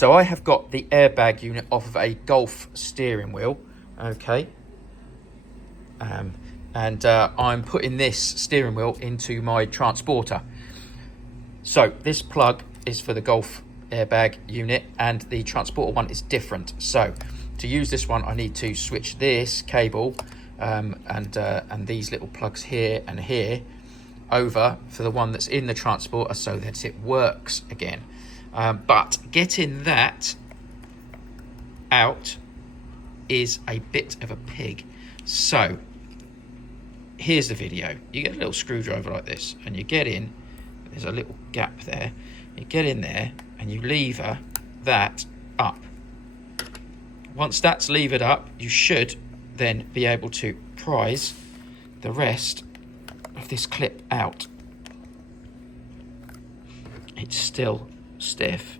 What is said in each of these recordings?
So I have got the airbag unit off of a Golf steering wheel, okay, and I'm putting this steering wheel into my transporter. So this plug is for the Golf airbag unit and the transporter one is different. So to use this one I need to switch this cable and these little plugs here and here over for the one that's in the transporter so that it works again. But getting that out is a bit of a pig. So here's the video. You get a little screwdriver like this and you get in, there's a little gap there, you get in there and you lever that up. Once that's levered up, you should then be able to prise the rest of this clip out. It's still stiff.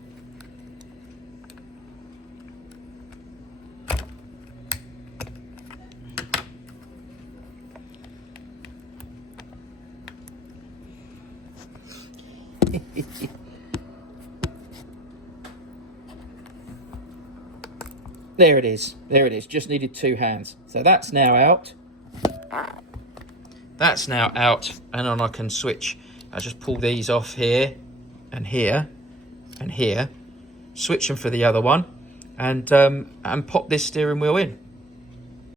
There it is, there it is, just needed 2 hands. So that's now out. That's now out, and then I can switch. I just pull these off here, and here, and here, switch them for the other one, and pop this steering wheel in.